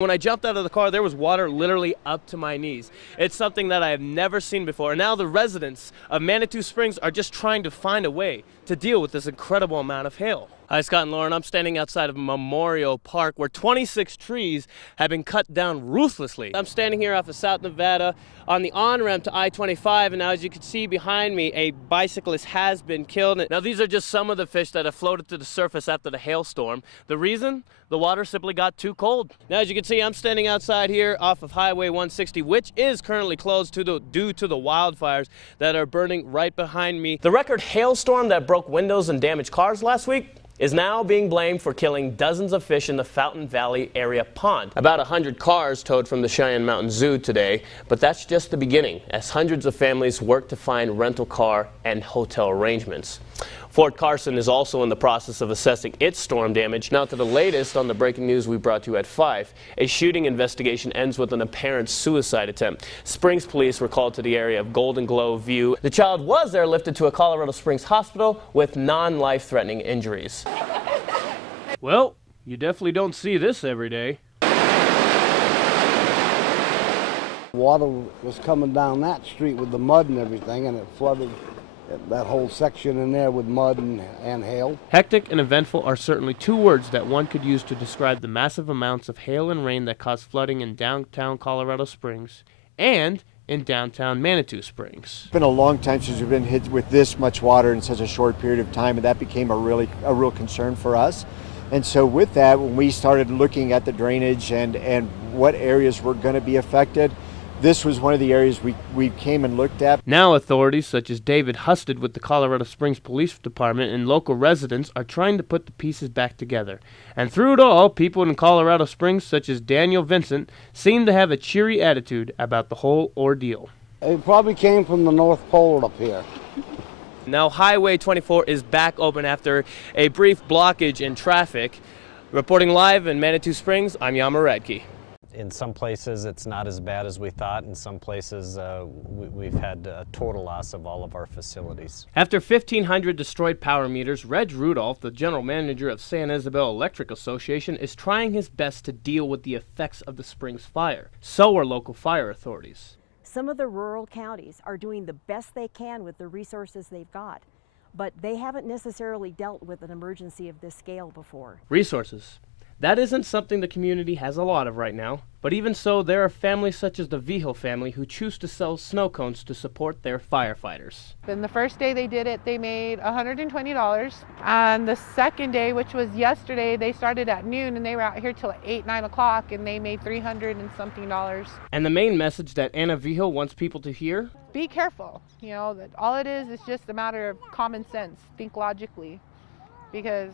When I jumped out of the car, there was water literally up to my knees. It's something that I have never seen before. And now the residents of Manitou Springs are just trying to find a way to deal with this incredible amount of hail. Hi, Scott and Lauren. I'm standing outside of Memorial Park where 26 trees have been cut down ruthlessly. I'm standing here off of South Nevada on the on-ramp to I-25, and now as you can see behind me, a bicyclist has been killed. Now these are just some of the fish that have floated to the surface after the hailstorm. The reason? The water simply got too cold. Now as you can see, I'm standing outside here off of Highway 160, which is currently closed due to the wildfires that are burning right behind me. The record hailstorm that broke windows and damaged cars last week is now being blamed for killing dozens of fish in the Fountain Valley area pond. About 100 cars towed from the Cheyenne Mountain Zoo today, but that's just the beginning as hundreds of families work to find rental car and hotel arrangements. Fort Carson is also in the process of assessing its storm damage. Now to the latest on the breaking news we brought to you at 5. A shooting investigation ends with an apparent suicide attempt. Springs police were called to the area of Golden Glow View. The child was airlifted to a Colorado Springs hospital with non-life-threatening injuries. Well, you definitely don't see this every day. Water was coming down that street with the mud and everything, and it flooded that whole section in there with mud and hail. Hectic and eventful are certainly two words that one could use to describe the massive amounts of hail and rain that caused flooding in downtown Colorado Springs and in downtown Manitou Springs. It's been a long time since we've been hit with this much water in such a short period of time, and that became a real concern for us. And so with that, when we started looking at the drainage and what areas were going to be affected, this was one of the areas we came and looked at. Now authorities such as David Husted with the Colorado Springs Police Department and local residents are trying to put the pieces back together. And through it all, people in Colorado Springs such as Daniel Vincent seem to have a cheery attitude about the whole ordeal. It probably came from the North Pole up here. Now Highway 24 is back open after a brief blockage in traffic. Reporting live in Manitou Springs, I'm Yama'S Reel. In some places it's not as bad as we thought. In some places we've had a total loss of all of our facilities. After 1,500 destroyed power meters, Reg Rudolph, the general manager of San Isabel Electric Association, is trying his best to deal with the effects of the Springs fire. So are local fire authorities. Some of the rural counties are doing the best they can with the resources they've got, but they haven't necessarily dealt with an emergency of this scale before. Resources. That isn't something the community has a lot of right now, but even so, there are families such as the Vigil family who choose to sell snow cones to support their firefighters. Then the first day they did it, they made $120. And the second day, which was yesterday, they started at noon and they were out here till 8, 9 o'clock and they made $300 and something. And the main message that Anna Vigil wants people to hear? Be careful. You know, that all it is just a matter of common sense. Think logically, because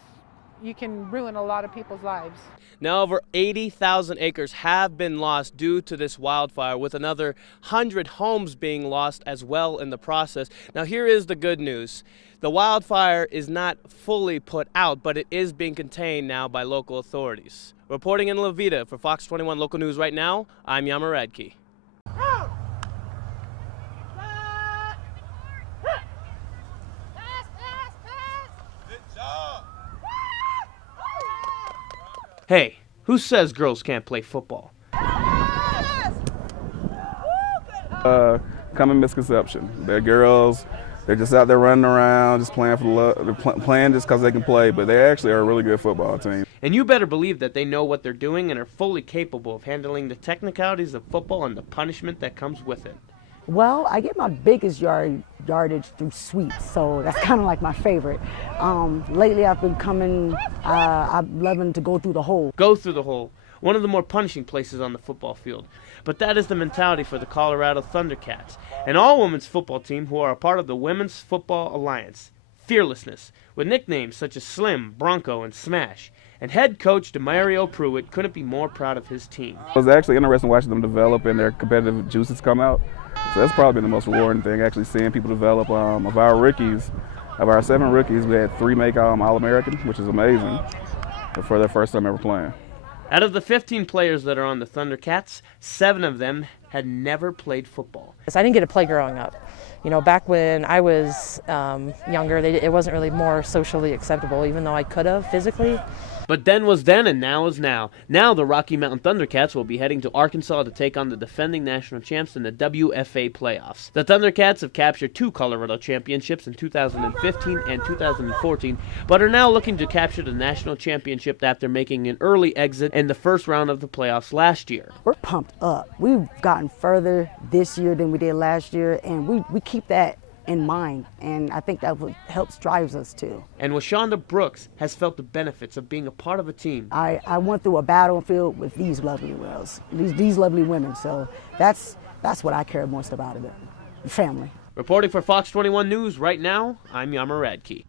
you can ruin a lot of people's lives. Now over 80,000 acres have been lost due to this wildfire, with another 100 homes being lost as well in the process. Now here is the good news. The wildfire is not fully put out, but it is being contained now by local authorities. Reporting in La Veta for Fox 21 Local News right now, I'm Yama'S Reel. Hey, who says girls can't play football? Common misconception. They're girls. They're just out there running around, just playing for the love. They're playing just because they can play, but they actually are a really good football team. And you better believe that they know what they're doing and are fully capable of handling the technicalities of football and the punishment that comes with it. Well, I get my biggest yardage through sweeps, so that's kind of like my favorite. Lately I've been I'm loving to go through the hole. Go through the hole, one of the more punishing places on the football field. But that is the mentality for the Colorado Thundercats, an all-women's football team who are a part of the Women's Football Alliance. Fearlessness, with nicknames such as Slim, Bronco, and Smash. And head coach Demario Pruitt couldn't be more proud of his team. It was actually interesting watching them develop and their competitive juices come out. So that's probably been the most rewarding thing, actually seeing people develop. Of our 7 rookies, we had 3 make All-American, which is amazing for their first time ever playing. Out of the 15 players that are on the Thundercats, 7 of them had never played football. I didn't get to play growing up. You know, back when I was younger, it wasn't really more socially acceptable, even though I could have physically. But then was then and now is now. Now the Rocky Mountain Thundercats will be heading to Arkansas to take on the defending national champs in the WFA playoffs. The Thundercats have captured 2 Colorado championships in 2015 and 2014, but are now looking to capture the national championship after making an early exit in the first round of the playoffs last year. We're pumped up. We've gotten further this year than we did last year, and we keep that in mind, and I think that helps drives us too. And Washonda Brooks has felt the benefits of being a part of a team. I went through a battlefield with these lovely girls, these lovely women, so that's what I care most about, it, family. Reporting for Fox 21 News right now, I'm Yama'S Reel.